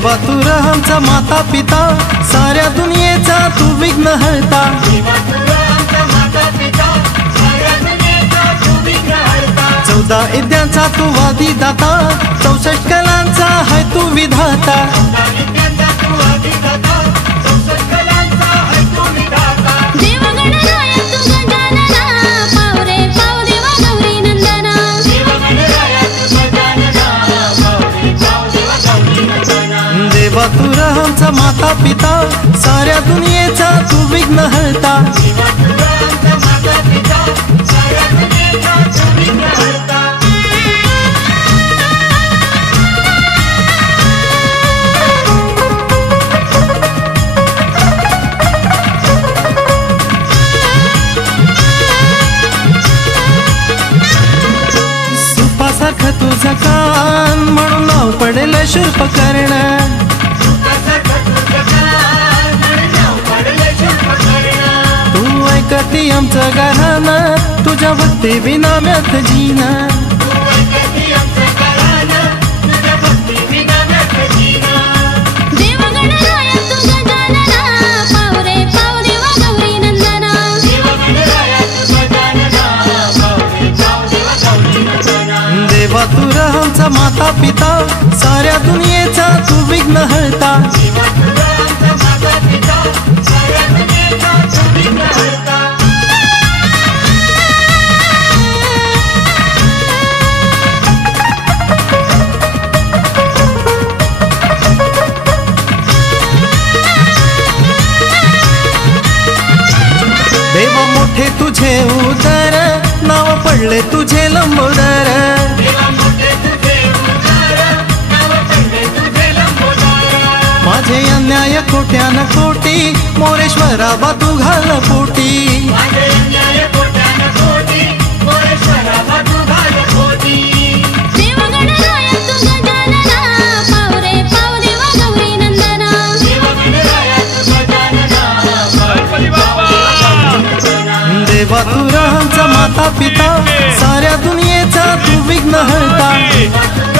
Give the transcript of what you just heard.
देवा तू आमचा माता पिता, साऱ्या दुनियेचा तू विघ्न हरता। चौदा विद्यांचा तू वादी दाता, 64 कलांचा है तू विधाता। देवा तू आमचा माता पिता, साऱ्या दुनियेचा तू विघ्न हरता। सुपासारखं तुझं कान, म्हणून नाव पडेल शूर्पकर्ण। तू ऐकती आमचं गाणं, तुझ्या भक्ती विना व्यर्थ जीना। देवा तू आमचा माता पिता, साऱ्या दुनियेचा तू विघ्न हरता। देवा मोठे तुझे उदर, नाव पडले तुझे लंबोदर। माझे अन्याय कोट्यान कोटी, मोरेश्वरा बा तू घाल पोटी। देवा तू आमचा माता पिता, साऱ्या दुनियेचा तू विघ्न हरता।